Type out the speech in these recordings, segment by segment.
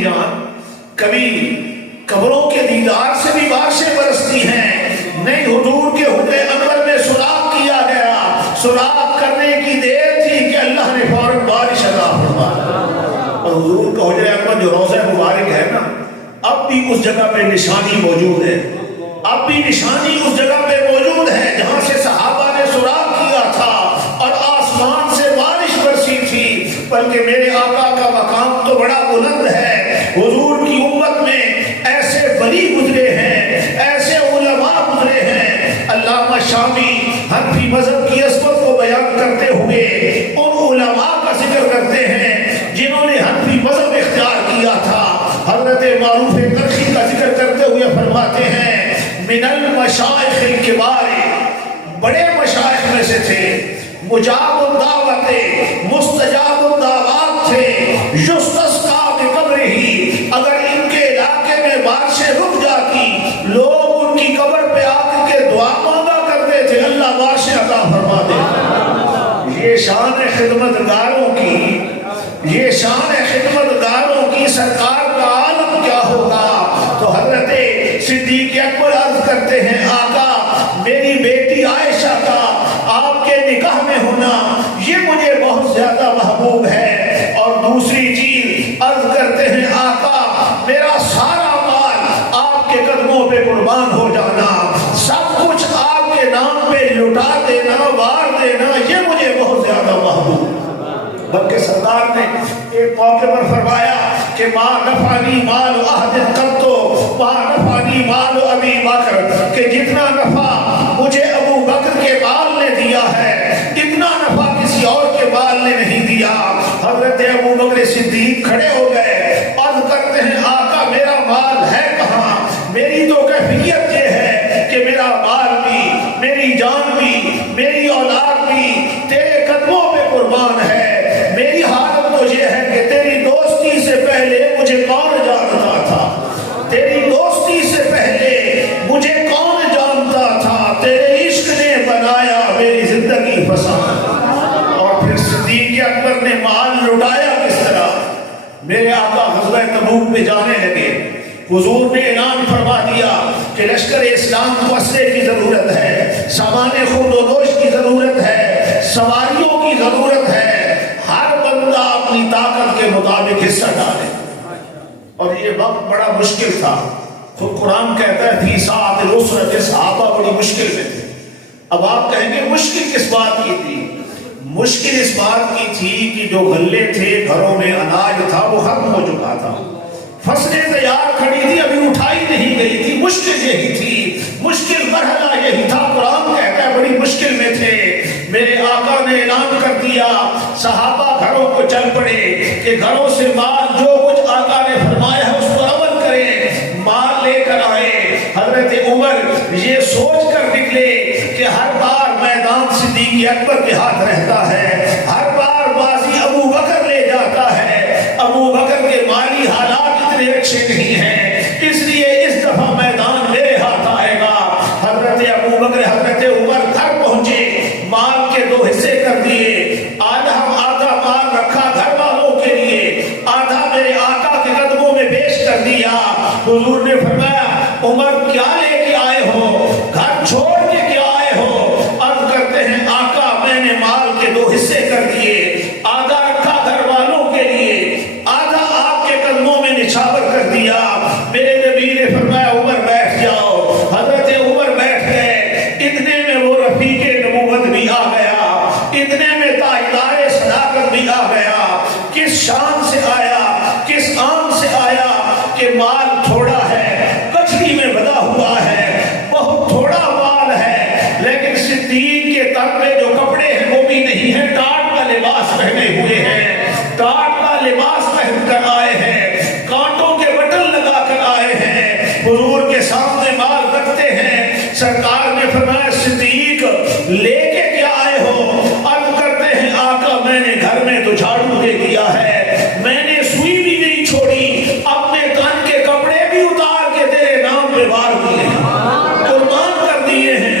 جان کبھی قبروں کے دیدار سے بھی بارشیں برستی ہیں، نہیں حضور کے حجرے انور میں سراغ کیا گیا، سراغ کرنے کی دیر تھی کہ اللہ نے فوراً بارش عطا فرمائی۔ اور حضور کا حجرے انور جو روضہ مبارک ہے نا، اب بھی اس جگہ پہ نشانی موجود ہے، اب بھی نشانی اس جگہ پہ موجود ہے جہاں سے صحابہ نے سراغ کیا تھا اور آسمان سے بارش برسی تھی۔ بلکہ میرے آقا کا مقام تو بڑا بلند ہے، حضور کی امت میں ایسے ولی گزرے ہیں، ایسے علماء گزرے ہیں۔ علامہ شامی حنفی مذہب کی عظمت کو بیان کرتے ہوئے ان علماء کا ذکر کرتے ہیں جنہوں نے حنفی مذہب اختیار کیا تھا۔ حضرت معروف کرخی کا ذکر کرتے ہوئے فرماتے ہیں من المشائخ الکبار، بڑے مشائخ میں سے تھے، مجاب الدعوت، مستجاب الدعوات تھے، یستسقا بقبرہ، اگر ان کے علاقے میں بارشیں رک جاتی لوگ ان کی قبر پہ آ کے دعا مانگا کرتے تھے، اللہ بارشیں عطا فرما دے۔ یہ شان خدمت گاروں کی، یہ شان خدمت گاروں کی سرکار کا عالم کیا ہوگا۔ تو حضرت صدیق اکبر عرض کرتے ہیں آقا میری بیٹی عائشہ کا آپ کے نکاح میں ہونا یہ مجھے بہت زیادہ محبوب ہے، اور دوسری چیز عرض کرتے ہیں آقا میرا سارا مال آپ کے قدموں پہ قربان ہو جانا، سب کچھ آپ کے نام پہ لٹا دینا، وار دینا، یہ مجھے بہت زیادہ محبوب۔ بلکہ سردار نے ایک موقع پر فرمایا کہ ما نفعنی مال احد قط ما نفعنی مال ابی بکر، کہ جتنا نفع مجھے ابو بکر کے مال نے دیا ہے اتنا نفع کسی اور کے مال نے نہیں دیا۔ حضرت ابو بکر صدیق کھڑے ہو گئے، عرض کرتے ہیں آقا میرا مال ہے کہاں؟ میری تو کیفیت یہ ہے کہ میرا مال بھی، میری جان بھی، میری اولاد بھی تیرے قدموں پہ قربان ہے۔ میری حالت تو یہ ہے کہ تیری دوستی سے پہلے مجھے کون جانتا تھا، تیری دوستی سے پہلے مجھے کون جانتا تھا، تیرے عشق نے بنایا میری زندگی فسان۔ اور پھر صدیق اکبر نے مال لٹایا کس طرح؟ میرے آقا غزوہ تبوک میں جانے لگے، حضور نے اعلان فرما دیا کہ لشکر اسلام کو اسلحے کی ضرورت ہے، سامان خورد و نوش کی ضرورت ہے، سواریوں کی ضرورت ہے، ہر بندہ اپنی طاقت کے مطابق حصہ ڈالے۔ اور یہ وقت بڑا مشکل تھا، خود قرآن کہتا ہے فی ساعۃ العسرۃ، صحابہ بڑی مشکل میں تھے۔ اب آپ کہیں گے مشکل کس بات کی تھی؟ مشکل اس بات کی تھی کہ جو غلے تھے گھروں میں اناج تھا وہ ختم ہو چکا تھا، فصلیں تیار کھڑی تھی ابھی اٹھائی نہیں گئی تھی، مشکل یہی تھی، مشکل مرحلہ یہی تھا۔ قرآن کہتا ہے بڑی مشکل میں تھے، میرے آقا نے اعلان کر دیا، صحابہ گھروں کو چل پڑے کہ گھروں سے مال جو کچھ آقا نے فرمایا ہے اس پر عمل کریں، مال لے کر آئے۔ حضرت عمر یہ سوچ کر نکلے کہ ہر بار میدان صدیق اکبر کے ہاتھ رہتا ہے، ہر بار بازی ابو بکر لے جاتا ہے، ابو بکر کے مالی حالات اتنے اچھے نہیں ہیں، اس لیے اس دفعہ میدان میرے ہاتھ آئے گا۔ حضرت ابو بکر حضرت عمر گھر پہنچے، مال کے دو حصے کر دیے، آدھا مال رکھا گھر والوں کے لیے، آدھا میرے آقا کے قدموں میں پیش کر دیا۔ حضور نے فرمایا عمر کیا لے کے آئے ہو، گھر چھوڑ کے کیا آئے ہو؟ عرض کرتے ہیں آقا میں نے مال کے دو حصے کر دیے، آدھا رکھا گھر والوں کے لیے، آدھا آپ کے قدموں میں نچھاور کر دیا۔ میرے نبی نے فرمایا عمر بیٹھ جاؤ، حضرت عمر بیٹھ گئے، اتنے میں وہ رفیق نبوت بھی آ گیا، اتنے میں تاجدار صداقت بھی آ گیا۔ کس شان سے آیا، کس آن سے آیا کہ مال تھوڑا ہے، کچھلی میں بدا ہوا ہے، بہت تھوڑا مال ہے، لیکن صدیق کے تن میں جو کپڑے ہیں وہ بھی نہیں ہیں، ٹاٹ کا لباس پہنے ہوئے ہیں، ٹاٹ کا لباس پہن کر آئے ہیں، کانٹوں کے بٹن لگا کر آئے ہیں، حضور کے سامنے مال رکھتے ہیں۔ سرکار نے فرمایا صدیق لے کے کیا آئے ہو؟ عرض کرتے ہیں آقا میں نے گھر میں تو جھاڑو دے دیا ہے، میں نے سوئی بھی نہیں چھوڑی، اپنے تن کے کپڑے بھی اتار کے تیرے نام پہ وار دیے ہیں، قربان کر دیے ہیں۔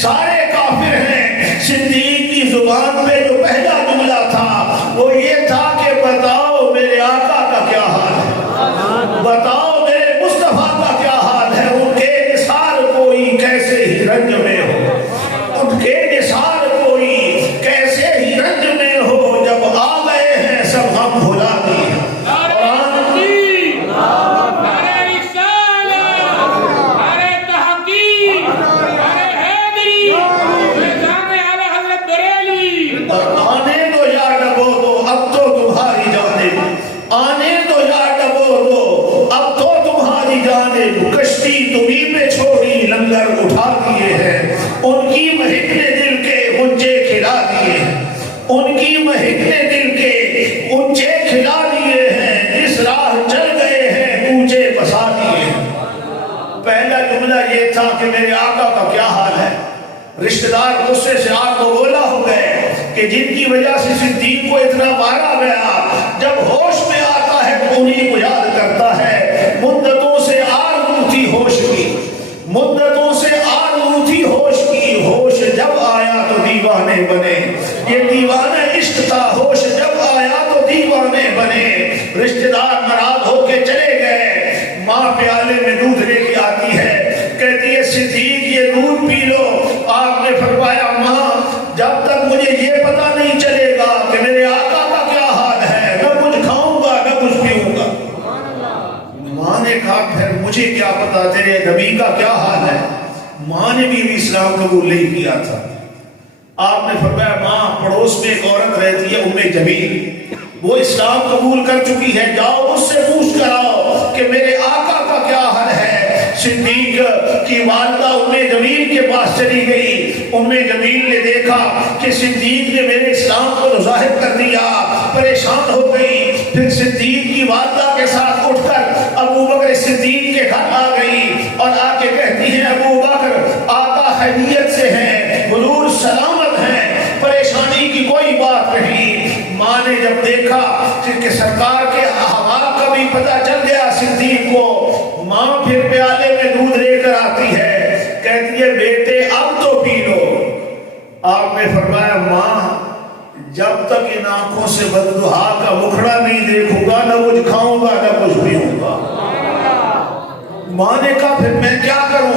سارے کافر ہیں۔ صدیق کی زبان پہ جو پہلا جملہ تھا وہ یہ تھا کہ بتاؤ میرے آقا کا کیا حال ہے، بتاؤ میرے مصطفیٰ کا کیا حال ہے، ان کے نثار کوئی کیسے ہی رنج میں ہو، ان کے نثار کوئی کیسے ہی رنج میں ہو، جب آ گئے ہیں سب ہم بھلا دیے۔ کشتی تمہیں پہ چھوڑی لنگر اٹھا دیے ہیں، ان کی مہک نے دل کے اونچے کھلا دیے ہیں، ان کی مہک نے دل کے اونچے کھلا دیے ہیں، اس راہ چل گئے ہیں اونچے بسا دیے ہیں۔ پہلا جملہ یہ تھا کہ میرے آقا کا کیا حال ہے۔ رشتہ دار غصے سے آگ کو گولا ہو گئے کہ جن کی وجہ سے صدیق کو اتنا مارا گیا، جب ہوش میں آتا ہے تو انہیں کو یاد کرتا ہے۔ مدتوں سے آرزو تھی ہوش کی، مدتوں سے آرزو تھی ہوش کی، ہوش جب آیا تو دیوانے بنے، یہ دیوانہ عشق تھا، ہوش جب آیا تو دیوانے بنے۔ رشتہ دار ناراض ہو کے چلے گئے، ماں پیالے میں دودھ لے کے آتی ہے، کہتی ہے صدیق یہ دودھ پی لو۔ آپ نے فرمایا ماں جب تک مجھے یہ پتہ نہیں چلے گا کہ میرے آقا کا کیا حال ہے، نہ کچھ کھاؤں گا نہ کچھ پیوں گا۔ ماں نے کہا پھر مجھے کیا پتا تیرے نبی کا کیا حال ہے۔ ماں نے بھی اسلام قبول نہیں کیا تھا۔ آپ نے فرمایا ماں پڑوس میں ایک عورت رہتی ہے ام جمیل، وہ اسلام قبول کر چکی ہے، جاؤ اس سے پوچھ کر آؤ کہ میرے آقا کا کیا حال ہے۔ صدیق کی والدہ ام جمیل کے پاس چلی گئی، ام جمیل نے دیکھا کہ صدیق نے میرے اسلام کو ظاہر کر دیا، پریشان ہو گئی۔ پھر صدیق کی والدہ کے ساتھ اٹھ کر ابو بکر صدیق کے گھر آ گئی اور آ کے کہتی ہیں ابو بکر آقا خیریت سے ہیں، حضور سلامت ہیں، پریشانی کی کوئی بات نہیں۔ ماں نے جب دیکھا کہ سرکار کے احوال کا بھی پتہ چل گیا صدیق کو، ماں پھر پیالے میں دودھ لے کر آتی ہے، کہتی ہے بیٹے اب تو پی لو۔ آپ نے فرمایا ماں جب تک ان آنکھوں سے بددعا کا مکھڑا نہیں دیکھوں گا نہ کچھ کھاؤں گا نہ کچھ پیوں گا۔ ماں نے کہا پھر میں کیا کروں،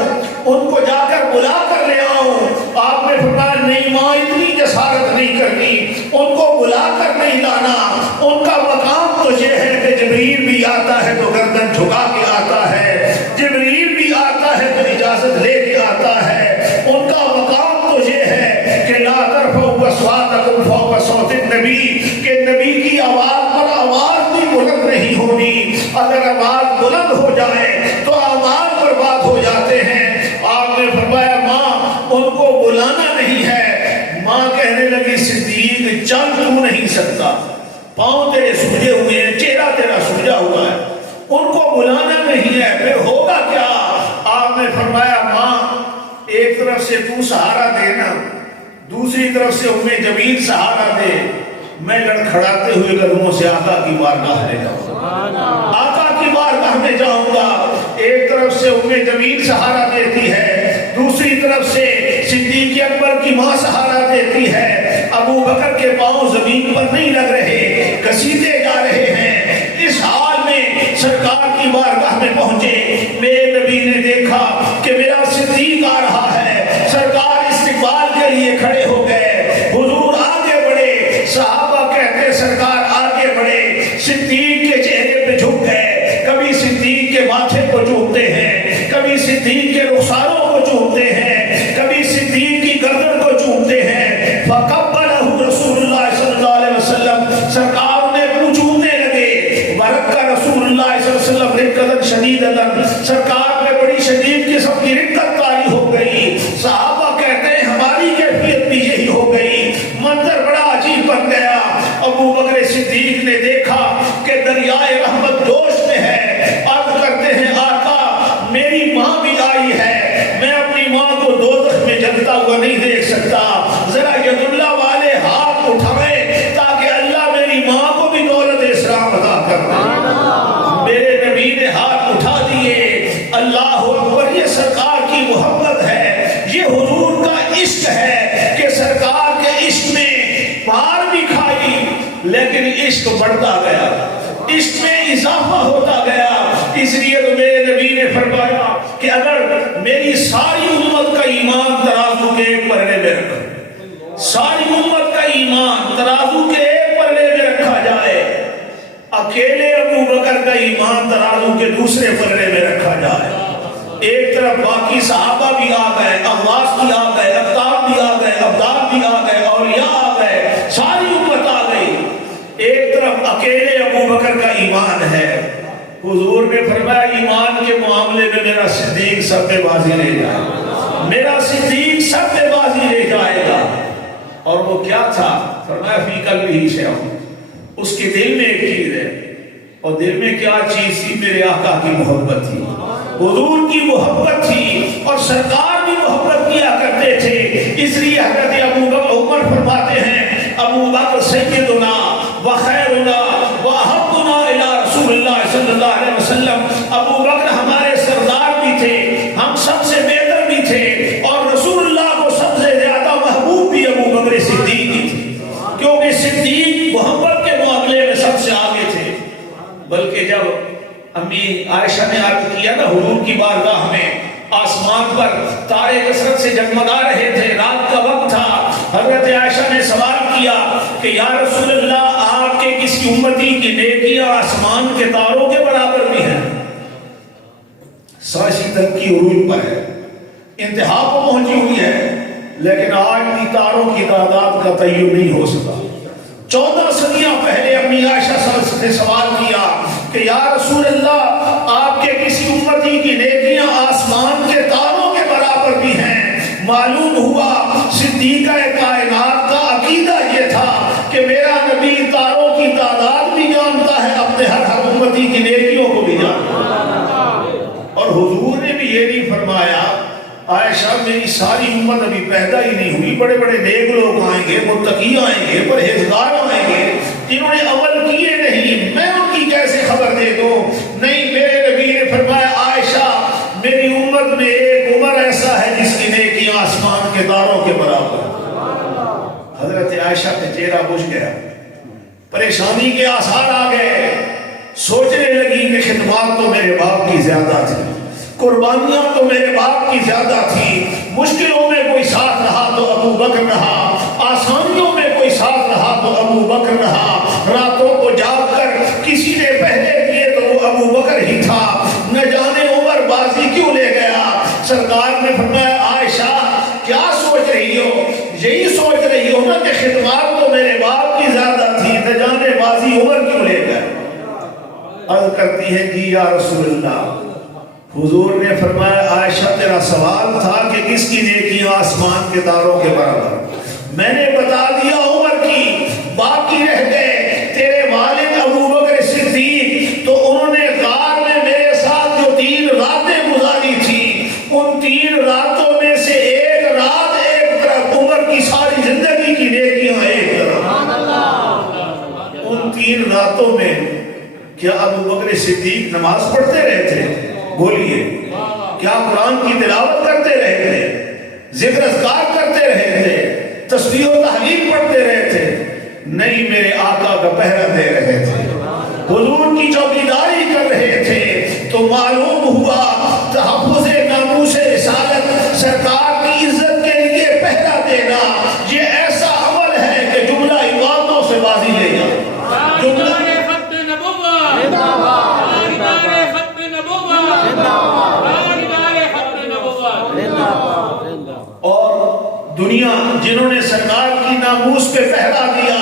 ان کو جا کر بلا کر لے آؤں۔ آپ نے فرمایا نہیں ماں اتنی جسارت نہیں کرنی، ان کو بلا کر نہیں لانا، ان کا مقام تو یہ ہے کہ جبریل بھی آتا ہے تو گردن جھکا کے آتا ہے، جبریل بھی آتا ہے تو اجازت لے کے آتا ہے، ان کا مقام تو یہ ہے کہ لا ترفعوا اصواتکم فوق صوت النبی، کہ نبی کی آواز پر آواز بھی بلند نہیں ہونی، اگر آواز بلند ہو جائے تو آواز برباد ہو جاتے ہیں۔ آپ نے فرمایا ماں ان کو بلانا نہیں ہے۔ ماں کہنے لگی صدیق چل کیوں نہیں سکتا، پاؤں تیرے سوجے ہوئے ہیں، چہرہ تیرا سوجا ہوا ہے، ان کو بلانا نہیں ہے، پھر ہوگا کیا۔ آپ نے فرمایا ماں ایک طرف سے تو سہارا دینا، دوسری طرف سے ام جمیل سہارا دے، میں لڑکھڑاتے ہوئے قدموں سے آقا کی بارگاہ میں جاؤں گا، آقا کی بارگاہ میں جاؤں گا۔ ایک طرف سے ام جمیل سہارا دیتی ہے، دوسری طرف سے صدیق اکبر کی ماں سہارا دیتی ہے۔ ابو بکر کے پاؤں زمین پر نہیں لگ رہے، گھسیٹے جا رہے ہیں۔ اس حال میں سرکار کی بارگاہ میں پہنچے، میرے نبی نے دیکھا کہ میرا صدیق آ رہا ہے، سرکار استقبال کے لیے کھڑے ہو گئے، حضور آگے بڑھے، صحابہ کہتے سرکار آگے بڑھے، صدیق کے چہرے پہ جھک گئے، کبھی صدیق کے ماتھے کو چومتے ہیں، کبھی صدیق کے رخساروں کو چومتے ہیں، کبھی صدیق کی گردن کو چومتے ہیں۔ فقبلہ رسول اللہ صلی اللہ علیہ وسلم، سرکار نے منہ چومنے لگے، برکہ رسول اللہ صلی اللہ علیہ وسلم رقۃ شدیدۃ، سرکار میں بڑی شدید قسم کی رقت طاری ہو گئی۔ صحابہ کہتے ہیں ہماری کیفیت بھی یہی ہو گئی، منظر بڑا عجیب بن گیا۔ ابو بکر صدیق نے دیکھا کہ دریائے رحمت جوش میں ہے، عرض کرتے ہیں آقا میری ماں بھی آئی ہے، میں اپنی ماں کو دوزخ میں جلتا ہوا نہیں دیکھ سکتا، ذرا ید اللہ والے ہاتھ اٹھائیں تاکہ اللہ میری ماں کو بھی دولت اسلام عطا کر دے۔ میرے نبی نے ہاتھ اٹھا دیے، اللہ اکبر، یہ سرکار کی محبت ہے، یہ حضور کا لیکن عشق بڑھتا گیا، عشق میں اضافہ ہوتا گیا۔ اس لیے تو میرے نبی نے فرمایا کہ اگر میری ساری امت کا ایمان ترازو کے ایک پلڑے میں رکھا، ساری امت کا ایمان ترازو کے ایک پلڑے میں رکھا جائے، اکیلے ابو بکر کا ایمان ترازو کے دوسرے پلڑے میں رکھا جائے، ایک طرف باقی صحابہ بھی آ گئے، عباس بھی آ گئے، عطار بھی آ گئے، عبدال بھی آ گئے، اولیاء آ گئے، ساری امت آ گئی، ایک طرف اکیلے ابو بکر کا ایمان ہے۔ حضور نے فرمایا ایمان کے معاملے میں میرا صدیق سب پہ بازی لے جائے گا، میرا صدیق سب پہ بازی لے جائے گا۔ اور وہ کیا تھا؟ فرمایا فی قلبہ شیء، اس کے دل میں ایک چیز ہے، اور دل میں کیا چیز تھی؟ میرے آقا کی محبت تھی، حضور کی محبت تھی، اور سرکار بھی محبت کیا کرتے تھے۔ اس لیے حضرت ابو بکر عمر فرماتے ہیں ابو بکر سیدنا و خیرنا و احبنا الی رسول اللہ صلی اللہ علیہ وسلم، ابو بکر ہمارے سردار بھی تھے، ہم سب سے بہتر بھی تھے، اور رسول اللہ کو سب سے زیادہ محبوب بھی ابو بکر صدیق بھی تھے، کیونکہ صدیق محبت کے معاملے میں سب سے آگے تھے۔ بلکہ جب امی عائشہ نے عرض کیا نا حضور کی بارگاہ میں، آسمان پر تارے کثرت سے جگمگا رہے تھے، رات کا وقت تھا، حضرت عائشہ نے سوال کیا کہ یا رسول اللہ آپ کے کسی امتی کی نیکیاں آسمان کے تاروں کے برابر بھی ہیں؟ سائنسی ترقی عروج پر ہے، انتہا کو پہنچی ہوئی ہے، لیکن آج بھی تاروں کی تعداد کا تعین نہیں ہو سکا۔ 14 صدیاں پہلے امی عائشہ سے سوال کیا کہ یا رسول اللہ آپ کے کسی امتی کی نیکیاں آسمان کے تاروں کے برابر بھی ہیں؟ معلوم ہوا صدیقہ کائنات کا عقیدہ یہ تھا کہ میرا نبی تاروں کی تعداد بھی جانتا ہے، اپنے ہر امتی کی نیکیوں کو بھی جانتا ہے۔ اور حضور نے بھی یہ نہیں فرمایا عائشہ میری ساری امت ابھی پیدا ہی نہیں ہوئی، بڑے بڑے نیک لوگ آئیں گے، متقی آئیں گے، پرہیزگار آئیں گے، جنہوں نے عمل کیے نہیں، میں ان کی کیسے خبر دے دوں؟ نہیں، میرے نبی نے فرمایا عائشہ میری امت میں ایک عمر ایسا ہے جس کی نیکیاں آسمان کے تاروں کے برابر۔ حضرت عائشہ کا چہرہ بجھ گیا، پریشانی کے آثار آ گئے، سوچنے لگی کہ خدمات تو میرے باپ کی زیادہ تھی، قربانیاں تو میرے باپ کی زیادہ تھی، مشکلوں میں کوئی ساتھ رہا تو ابو بکر رہا، آسانیوں میں کوئی ساتھ رہا تو ابو بکر رہا، راتوں کو جاگ کر کسی نے پہلے کیے تو وہ ابو بکر ہی تھا، نہ جانے عمر بازی کیوں لے گیا۔ سرکار نے فرمایا عائشہ کیا سوچ رہی ہو؟ یہی سوچ رہی ہو نا کہ خدمات تو میرے باپ کی زیادہ تھی، نہ جانے بازی عمر کیوں لے گئے؟ عرض کرتی ہے جی یا رسول اللہ۔ حضور نے فرمایا عائشہ تیرا سوال تھا کہ کس کی نیکیاں آسمان کے تاروں کے برابر، میں نے بتا دیا عمر کی، باقی رہ گئے تیرے والد ابو بکر صدیق، تو انہوں نے غار میں میرے ساتھ جو 3 راتیں گزاری تھی، ان 3 راتوں میں سے ایک رات ایک طرف، عمر کی ساری زندگی کی نیکیاں ایک طرف۔ ان 3 راتوں میں کیا ابو بکر صدیق نماز پڑھتے رہے تھے؟ بولیے، کیا قرآن کی تلاوت کرتے رہے تھے؟ ذکر اذکار کرتے رہے تھے؟ تسبیح و تحلیل پڑھتے رہے تھے؟ نہیں، میرے آقا کا پہرا دے رہے تھے، حضور کی چوکیداری کر رہے تھے۔ تو معلوم ہوا تحفظ ناموس رسالت، سرکار کی عزت کے لیے پہرا دینا، یہ ایسا عمل ہے کہ جملہ عبادتوں سے بازی لے جائے۔ جملہ اور دنیا جنہوں نے سرکار کی ناموس پہ پہرا دیا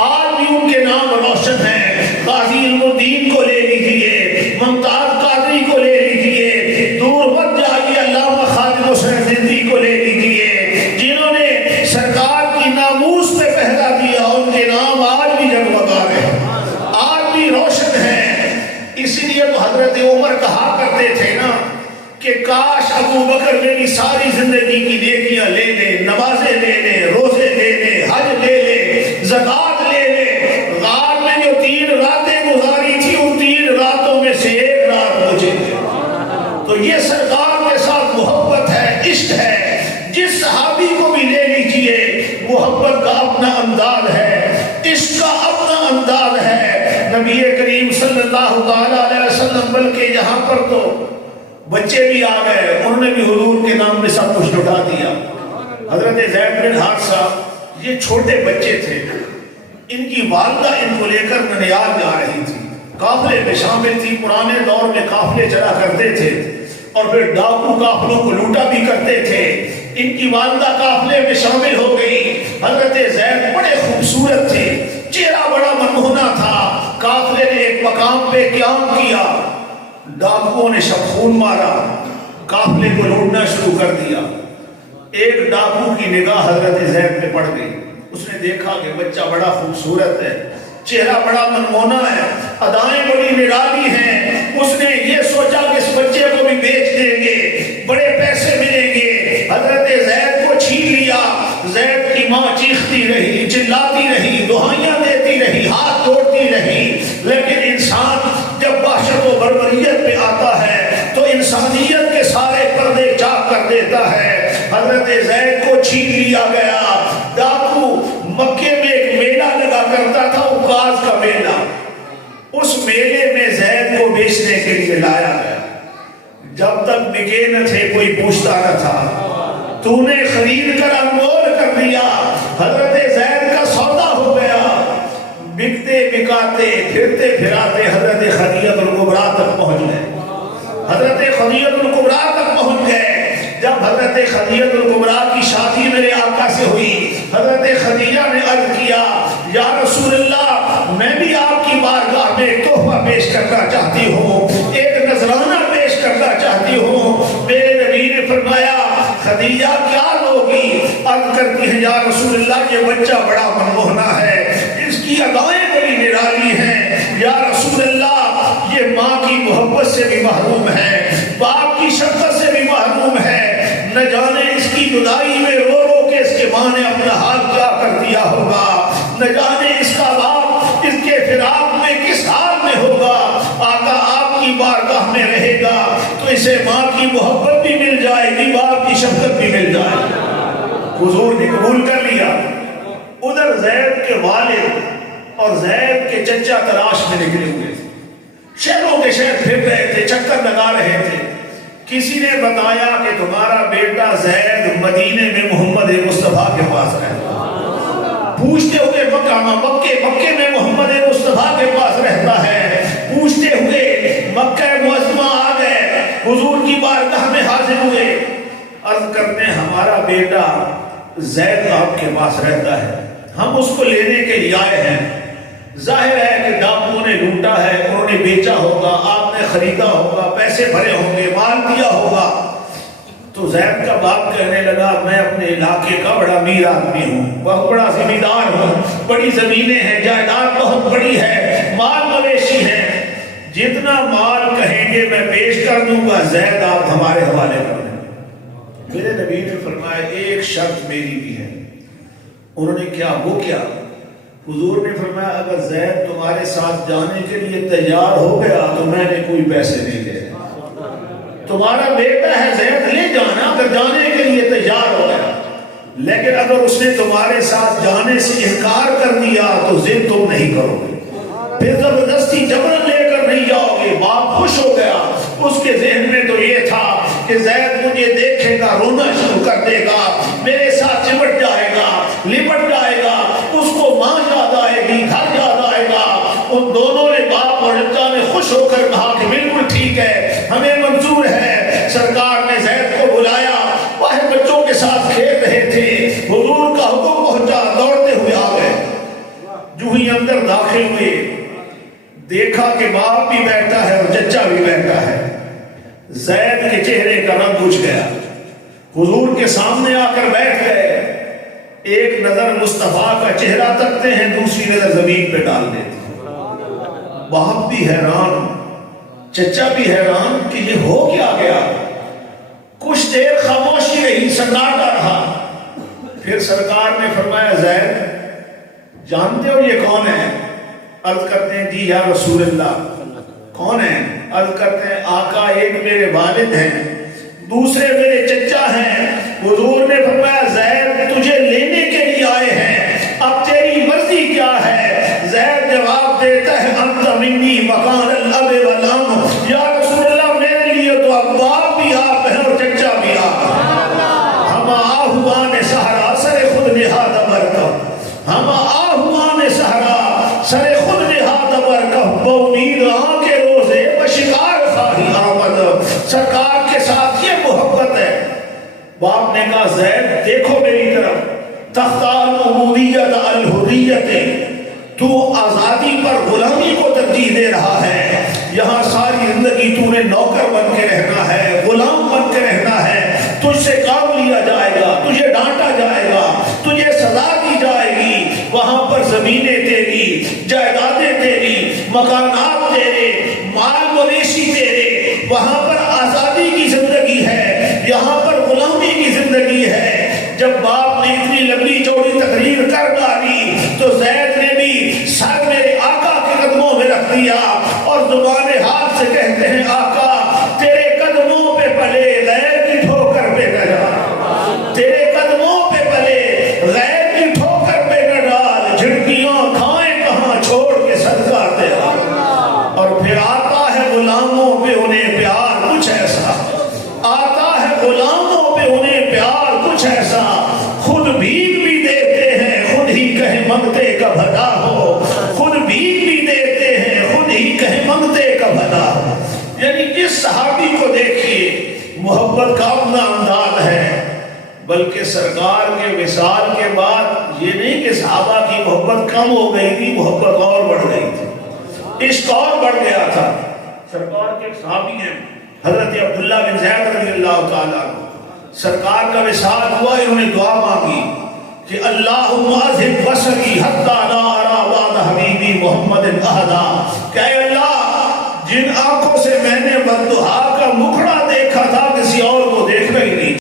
آج بھی ان کے نام روشن ہیں۔ قاضی علم الدین کو لے لیجیے، ممتاز قادری کو لے لیجیے، دور مت جائیے علامہ خالد حسین زندی کو لے لیجیے، جنہوں نے سرکار کی ناموس پہ پہرا دیا ان کے نام آج بھی جگمگا رہے ہیں، آج بھی روشن ہیں۔ اسی لیے تو حضرت عمر کہا کرتے تھے نا کہ کاش ابو بکر میری ساری زندگی کی نیکیاں لے لے، نمازیں لے لے، روزے لے لے، حج لے لے، زکات لے لے، غار میں جو 3 راتیں گزاری تھی ان 3 راتوں میں سے ایک رات مجھے دے۔ تو یہ سرکار کے ساتھ محبت ہے، عشق ہے۔ جس صحابی کو بھی لے لیجئے، محبت کا اپنا انداز ہے، عشق کا اپنا کریم صلی اللہ تعالی علیہ وسلم بلکہ یہاں پر تو بچے بھی آ گئے، انہوں نے بھی حضور کے نام میں سب کچھ لٹا دیا۔ حضرت زید بن حارثہ یہ چھوٹے بچے تھے، ان کی والدہ ان کو لے کر ننیال جا رہی تھی، قافلے میں شامل تھی۔ پرانے دور میں قافلے چلا کرتے تھے اور پھر ڈاکو قافلوں کو لوٹا بھی کرتے تھے۔ ان کی والدہ قافلے میں شامل ہو گئی۔ حضرت زید بڑے خوبصورت تھے، چہرہ بڑا منموہنا تھا۔ قافلے نے ایک مقام پہ قیام کیا، ڈاکوؤں نے شبخون مارا، قافلے کو لوٹنا شروع کر دیا۔ ایک ڈاکو کی نگاہ حضرت زید پہ پڑ گئی، اس نے دیکھا کہ بچہ بڑا خوبصورت ہے، چہرہ بڑا منموہنا ہے، ادائیں بڑی نرالی ہیں۔ اس نے یہ سوچا کہ اس بچے کو بھی بیچ دیں گے، بڑے پیسے ملیں گے۔ حضرت زید کو چھین لیا۔ زید کی ماں چیختی رہی، چلاتی رہی، دعائیاں دیتی رہی، ہاتھ توڑتی رہی، لیکن انسان جب وحشت و بربریت پہ آتا ہے تو انسانیت کے سارے پردے چاک کر دیتا ہے۔ حضرت زید کو چھین لیا گیا۔ ڈاکو مکے میں ایک میلہ لگا کرتا تھا، اوقاز کا میلہ، اس میلے میں زید کو بیچنے کے لیے لایا گیا۔ جب تک بکے نہ تھے کوئی پوچھتا نہ تھا، تو نے خرید کر انمول کر دیا۔ حضرت زید کا سودا ہو گیا۔ بکتے بکاتے پھرتے پھراتے حضرت خدیجہ الکبریٰ تک پہنچ گئے۔ حضرت خدیجہ الکبریٰ تک پہنچ گئے۔ جب حضرت خدیجہ الکبریٰ کی شادی میرے آقا سے ہوئی، حضرت خدیجہ نے عرض کیا، یا رسول اللہ میں بھی آپ کی بارگاہ میں ایک تحفہ پیش کرنا چاہتی ہوں، ایک نذرانہ پیش کرنا چاہتی ہوں۔ میرے نبی نے فرمایا، خدیجہ کیا لوگی؟ عرض کرتی ہے، یا رسول اللہ یہ بچہ بڑا منموہنا ہے، اس کی ادائیں بڑی نرالی ہیں، یا رسول اللہ یہ ماں کی محبت سے بھی محروم ہے، باپ کی شفقت سے بھی محروم ہے، نہ جانے اس کی جدائی میں رو رو کے اس کے ماں نے اپنا حال کیا کر دیا ہوگا، نہ جانے اس کا باپ اس کے فراق میں کس حال میں ہوگا۔ آقا آپ کی بارگاہ میں رہے گا تو اسے ماں کی محبت بھی مل جائے گی، باپ کی شفقت بھی مل جائے گی۔ حضور نے قبول کر لیا۔ ادھر زید کے والد اور زید کے چچا تلاش میں نکلے ہوئے تھے، شہروں کے شہر پھر رہے تھے، چکر لگا رہے تھے۔ کسی نے بتایا کہ تمہارا بیٹا زید مدینے میں محمد مصطفیٰ کے پاس رہتا ہے۔ پوچھتے ہوئے مکے میں محمد مصطفیٰ کے پاس رہتا ہے۔ پوچھتے ہوئے مکہ معظمہ آ گئے، حضور کی بارگاہ میں حاضر ہوئے، عرض کرتے ہیں ہمارا بیٹا زید آپ کے پاس رہتا ہے، ہم اس کو لینے کے لیے آئے ہیں۔ ظاہر ہے کہ ڈاکوؤں نے لوٹا ہے، انہوں نے بیچا ہوگا، آپ نے خریدا ہوگا، پیسے بھرے ہوں گے، مال دیا ہوگا۔ تو زید کا باپ کہنے لگا، میں اپنے علاقے کا بڑا امیر آدمی ہوں، بہت بڑا زمیندار ہوں، بڑی زمینیں ہیں، جائیداد بہت بڑی ہے، مال مویشی ہے، جتنا مال کہیں گے میں پیش کر دوں گا، زید آپ ہمارے حوالے کر دیں۔ میرے نبی نے فرمایا ایک شرط میری بھی ہے۔ انہوں نے کیا؟ وہ کیا؟ حضور نے فرمایا اگر زید تمہارے ساتھ جانے کے لیے تیار ہو گیا تو میں نے کوئی پیسے نہیں لے، تمہارا بیٹا ہے زید لے جانا اگر جانے کے لیے تیار ہو گیا، لیکن اگر اس نے تمہارے ساتھ جانے سے انکار کر دیا تو ضد تم نہیں کرو گے، پھر زبردستی جبرن لے کر نہیں جاؤ گے۔ باپ خوش ہو گیا، اس کے ذہن میں تو یہ تھا کہ زید مجھے دیکھے گا، رونا شروع کر دے گا، میرے ساتھ چمٹ جائے گا، لپٹ جائے گا، اس کو ماں یاد آئے گی، گھر یاد آئے گا۔ ان دونوں نے باپ اور چچا نے خوش ہو کر کہا کہ بالکل ٹھیک ہے، ہمیں منظور ہے۔ سرکار نے زید کو بلایا، وہ بچوں کے ساتھ کھیل رہے تھے، حضور کا حکم پہنچا، دوڑتے ہوئے آ گئے۔ جو ہی اندر داخل ہوئے دیکھا کہ باپ بھی بیٹھا ہے اور چچا بھی بیٹھا ہے۔ زید کے چہرے کا رنگ اٹھ گیا، حضور کے سامنے آ کر بیٹھ گئے۔ ایک نظر مصطفیٰ کا چہرہ تکتے ہیں، دوسری نظر زمین پہ ڈال دیتے ہیں۔ باپ بھی حیران، چچا بھی حیران کہ یہ ہو کیا گیا۔ کچھ دیر خاموشی رہی، سناٹا رہا۔ پھر سرکار نے فرمایا زید جانتے ہو یہ کون ہے؟ عرض کرتے ہیں جی یا رسول اللہ۔ کون ہے؟ عرض کرتے ہیں آقا ایک میرے والد ہیں، دوسرے میرے چچا ہیں۔ حضور نے فرمایا زید تجھے لینے کے لیے آئے ہیں، اب تیری مرضی کیا ہے؟ زید جواب دیتا ہے انت من منی مکان الاب والام، یا رسول اللہ میرے لیے تو اب باپ بھی آپ ہیں اور چچا بھی آپ ہیں۔ ہم آہوان سہرا سر خود نہاد برکہ، ہم آہوان سہرا سر خود نہاد برکہ، بامید کے روزے بشکار خواہی آمد۔ سرکار کے ساتھ یہ محبت ہے۔ باپ نے کہا زید دیکھو میری طرف، تختار عبودیت الحریت، تو آزادی پر غلامی کو ترجیح دے رہا ہے، یہاں ساری زندگی تو نے نوکر بن کے رہنا ہے، غلام بن کے رہنا ہے، تجھ سے کام لیا جائے گا، تجھے ڈانٹا جائے گا، تجھے سزا دی جائے گی، وہاں پر زمینیں تیری، جائیدادیں تیری، مکانات تیرے، مال مویشی تیرے، وہاں پر آزادی کی زندگی ہے، یہاں پر غلامی کی زندگی ہے۔ جب باپ نے اتنی لمبی چوڑی تقریر کر ڈالی تو زید نے بھی سر میرے آقا کے قدموں میں رکھ دیا اور زبان حال سے کہتے ہیں آقا تیرے قدموں پہ پلے غیر کی ٹھوکر پہ نہ ڈال، تیرے قدموں پہ پلے غیر کی ٹھوکر پہ نہ ڈال، جھڑکیاں کھائیں کہاں چھوڑ کے صدقہ تیرا۔ اور پھر آتا ہے غلاموں پہ انہیں پیار کچھ ایسا، آتا ہے غلاموں پہ انہیں پیار کچھ ایسا، خود بھیک بھی دیتے ہیں خود ہی کہیں منگتے کا بھلا ہو، خود بھیک بھی دیتے ہیں خود ہی کہیں منگتے کا بھلا ہو۔ یعنی اس صحابی کو دیکھیے، محبت کا اپنا انداز ہے، بلکہ سرکار کے وصال کے بعد یہ نہیں کہ صحابہ کی محبت کم ہو گئی تھی، محبت اور بڑھ گئی تھی، عشق اور بڑھ گیا تھا۔ سرکار کے صحابی ہیں حضرت عبداللہ بن زید رضی اللہ تعالیٰ عنہ، سرکار کا وصال ہوا، انہوں نے دعا مانگی کہ اللہم اذہب بصری حتی لا ارا بعد حبیبی محمد احدا، کہ اے اللہ جن آنکھوں سے میں نے بددعا کا